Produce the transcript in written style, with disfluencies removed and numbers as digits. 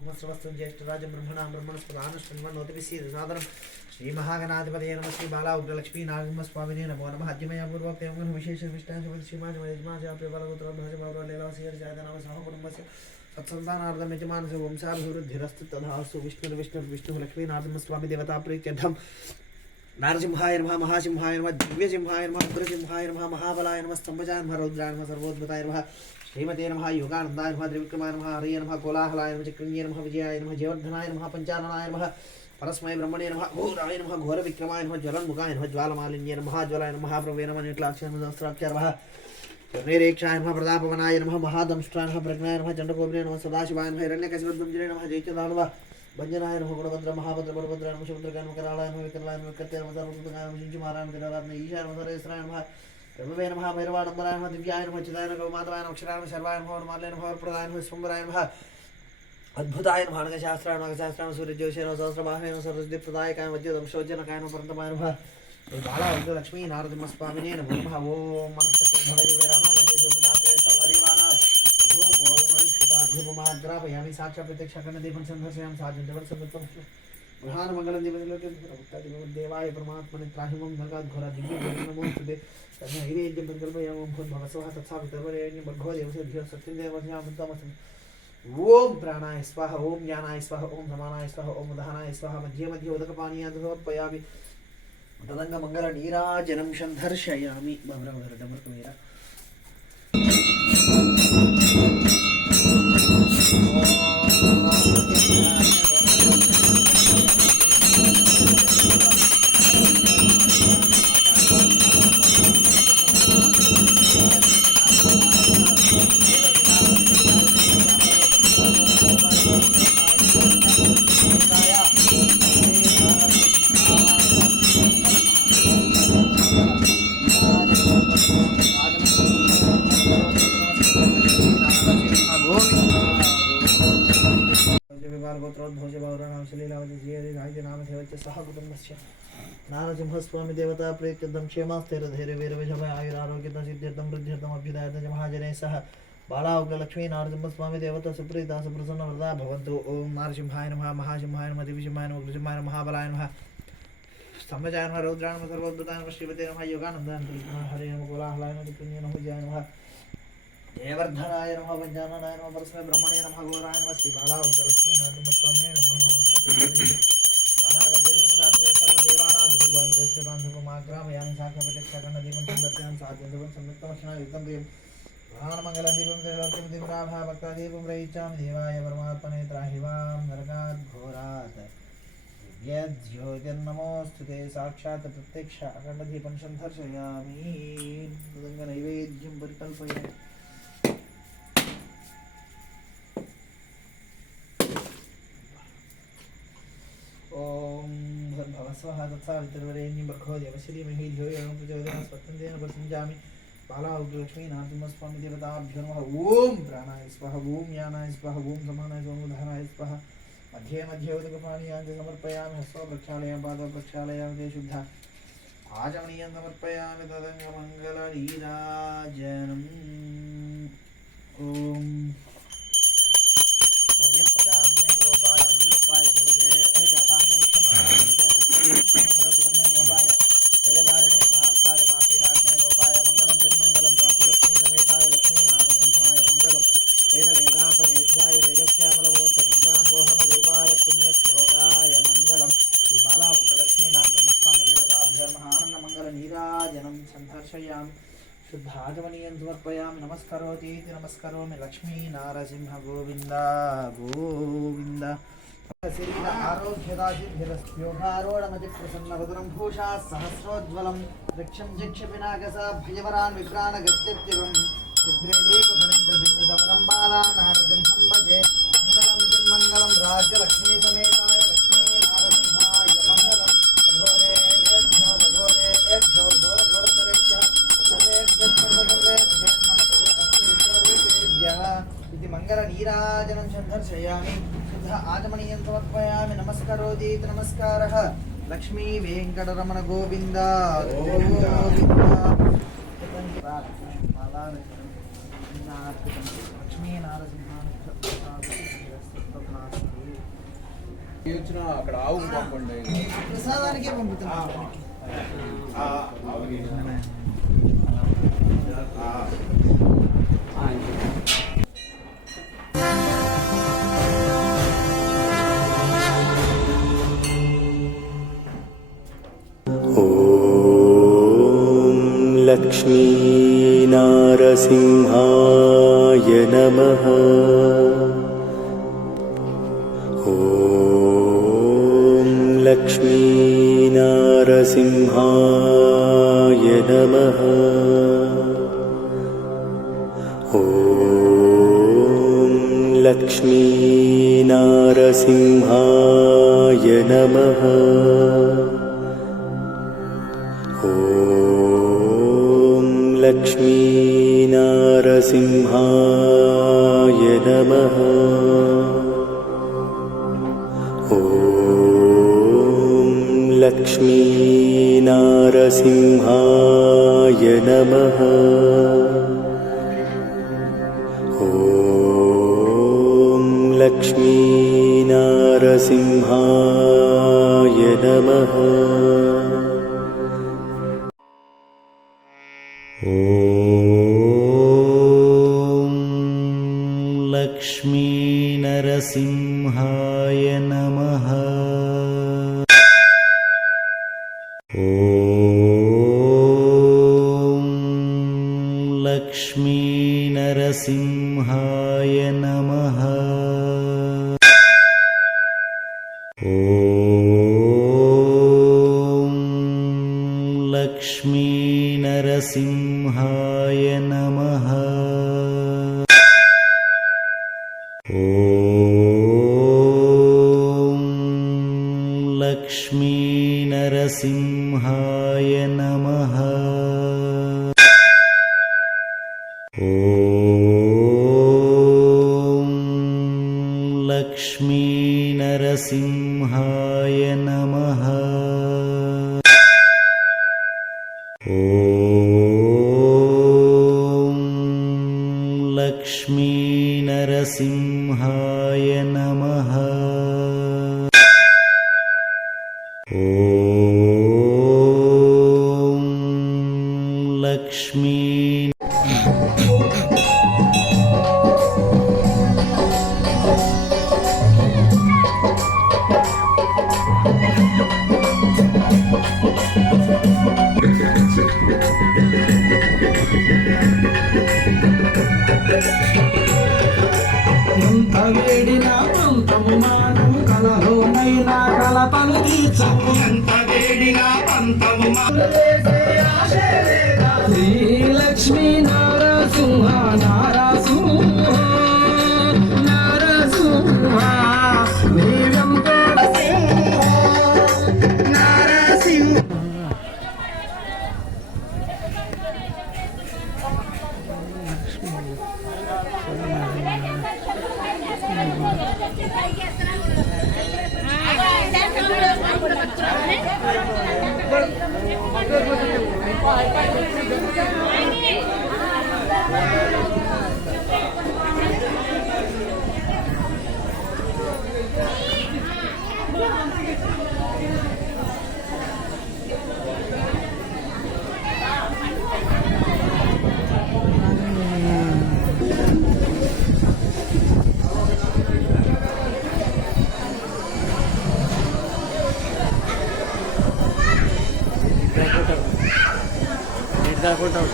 सर्वस्व ज्येष्ठराज ब्रह्मणा ब्रह्मणस्पदानुष्ठन्वन्नोतिभिः श्री महागणाधिपतये नमः श्री बाला उग्रलक्ष्मी नारसिंह स्वामिने नमो नमः अद्यमया पूर्वप्यं विशेष विष्टान् श्रीमाजमाजाप्यवरगोत्रध्वजबाबुलेलासीर्जातनाम सत्सन्तानार्धं यजमानस्य वंशाभिवृद्धिरस्तु तथास्तु विष्णुर्विष्णुः लक्ष्मीनारसिंह देवता प्रीत्यर्थं नारसिंहाय नमः महासिंहाय नमः दिव्यसिंहाय नमः उग्रसिंहाय नमः महाबलाय नमः स्तंभजाय नमः रौद्राय नमः सर्वोद्भुताय नमः श्रीमते नमः योगानंदाय नमः त्रिविक्रमाय नमः हरये नमः कोलाहलाय नमः चक्रण्ये नमः विजयाय नमः जयवर्धनाय नमः पंचाननाय नमः परस्मै ब्रह्मणे नमः घोराय नमः घोरविक्रमाय नमः ज्वलन्मुखाय नमः ज्वालमालिन्ये नमः ज्वलाय नमः महाप्रभवे नमः नीलाक्षाय नमः सहस्राक्षाय नमः चन्द्रेक्षाय नमः प्रतापवनाय नमः महादंष्ट्राय नमः प्रज्ञाय नमः चण्डकोपरे नमः सदाशिवाय नमः हिरण्यकशिपुञ्जने नमः जयचंदाय नमः भंजनाय नमः गुणभद्र महाभद्र बलभद्राय नमः सुभद्रकाय नमः करालाय नमः विकलाय नमः कर्त्याय नमः सर्वभूतकाय नमः शिंचुमाराय नमः गदाधराय ईशाय नमः सर्वेश्वराय नमः प्रभवे नमः भैरवाडम्बराय नमः दिव्याय नमः चिदाय नमः गौमातवाय नमः अक्षराय नमः सर्वाय नमः वरमाल्ये नमः वरप्रदाय नमः स्वम्बराय नमः अद्भुताय नमः अनघशास्त्राय नमः अनघशास्त्राय नमः सूर्यज्योतिषे नमः सहस्रबाहुवे नमः सर्वसिद्धिप्रदायकाय नमः वज्रदंशोज्जनकाय नमः परन्तपाय नमः बाला लक्ष्मी नारसिंहस्वामिने नमो नमः ओम मनस्पतिं भवदिवेरामः गणेशोपदात्रे सर्वदेवानां ओम ओम साक्षात् प्रत्यक्षकर्णदीपं संदर्शयामि साधुदेवं समर्पं गृहान मंगलं दीपं देवाय परमात्मने त्राहिमं नरकाद्घोरा दिव्यं नमोस्तुते नैवेद्यं संकल्पयामि भवस्वः तत्सावितर्वरेण्यं भर्गो देवस्य धियो सत्यं देवस्यामृतमस्तु ओम प्राणाय स्वाहा ओम ज्ञानाय स्वाहा ओम समानाय स्वाहा ओम उदहनाय स्वाहा मध्ये मध्ये उदकपानीयान् समर्पयामि तदंग मंगल नीराजनं संदर्शयामि भवरवरडमर्कमेरा नारसिंहस्वामी देवता प्रीत्यर्थं क्षेमास्थिरधैर्यवीरविजय आयुरारोग्यता सिद्ध्यर्थं वृद्ध्यर्थं अभ्युदयार्थं महाजनैः सह बाला उग्रलक्ष्मी नारसिंहस्वामी देवता सुप्रीता सुप्रसन्ना वरदा भवन्तु ओम नारसिंहाय नमः महासिंहाय नमः दिव्यसिंहाय नमः उग्रसिंहाय नमः महाबलाय नमः स्तंभजाय नमः रौद्राय नमः सर्वोद्भुताय नमः श्रीमते नमः योगानंदाय नमः हरे नमः कोलाहलाय नमः चक्रण्ये नमः विजयाय नमः जयवर्धनाय नमः पंचाननाय नमः परस्मै ब्रह्मणे नमः घोराय नमः श्री बाला उग्रलक्ष्मी नारसिंहस्वामिने नमो नमः सर्वदेवानां साक्षात् प्रत्यक्षकर्णदीपं संदर्शयामि साधुदेवं संयुक्तमक्षणायुक्तं देवं महामङ्गलं दीपं त्रैलोक्यं भक्तादीपं प्रयुज्यामि देवाय परमात्मने त्राहिमां नरकाद्घोरात् यज्ज्योतिर्नमोऽस्तुते साक्षात् प्रत्यक्ष अखण्डदीपं संदर्शयामि तदङ्गनैवेद्यं परिकल्पयामि ओम भवस्वः तत्सावितर्वरेण्यं भर्गो देवस्य धीमहि धियो यो नः प्रचोदयात् स्वतन्त्रेण प्रसञ्जामि बाला उग्रलक्ष्मी नारसिंहस्वामी देवताभ्यो नमः ओम प्राणाय स्वाहा ओम ज्ञानाय स्वाहा ओम समानाय स्वाहा उदहनाय स्वाहा मध्ये मध्ये उदकपानीयान् समर्पयामि हस्तौ प्रक्षालयामि पादौ प्रक्षालयामि ते शुद्धा आचमनीयं समर्पयामि तदङ्गमङ्गलनीराजनम् ओम शुद्धाचमनीयं समर्पयामि नमस्करोति नमस्करोमि लक्ष्मी नारसिंह गोविंद गोविंद शरीर आरोग्यदासिद्धिरस्योगारोढमतिप्रसन्नवदनं भूषा सहस्रोज्ज्वलं वृक्षं जिक्षपिनागसा भयवरान् विक्रानगत्यत्युगं सिद्धिरेकफणिन्द्रबिन्दुदमनं बाला नारसिंहं भजे मङ्गलं चिन्मङ्गलं राज्यलक्ष्मी समेताय लक्ष्मी नारसिंहाय मङ्गलं घोरे घोरे घोरतरेभ्यः इति मङ्गलनीराजनं संदर्शयामि शुद्ध आचमनीयं समर्पयामि नमस्करोति नमस्कारः लक्ष्मी वेङ्कटरमण गोविन्द गोविन्द लक्ष्मी नारसिंह అక్కడ ఆవుకు పంపండి, ప్రసాదానికే పంపుతున్నాం. लक्ष्मी नारसिंहाय नमः। ॐ लक्ष्मी नारसिंहाय नमः। ॐ लक्ष्मी नारसिंहाय नमः। लक्ष्मी नारसिंहाय नमः। ॐ लक्ष्मी नारसिंहाय नमः। ॐ लक्ष्मी नारसिंहाय नमः। ॐ लक्ष्मी नरसिंहाय नमः। ॐ लक्ष्मी नरसिंहाय नमः। ॐ लक्ष्मी नरसिंहाय नमः। ॐ लक्ष्मी नरसिंहाय नमः। ॐ लक्ष्मी नरसिंहाय नमः। ॐ लक्ष्मी नरसिंहाय नमः। ॐ लक्ष्मी వేడినా పంతము మాను కలలోనైనా కలతను తీర్చము. ఎంత వేడినా పంతము శ్రీలక్ష్మీ నారసింహ నారసింహ నారసింహ నీవెంతో నారసింహ. దాకుంటావు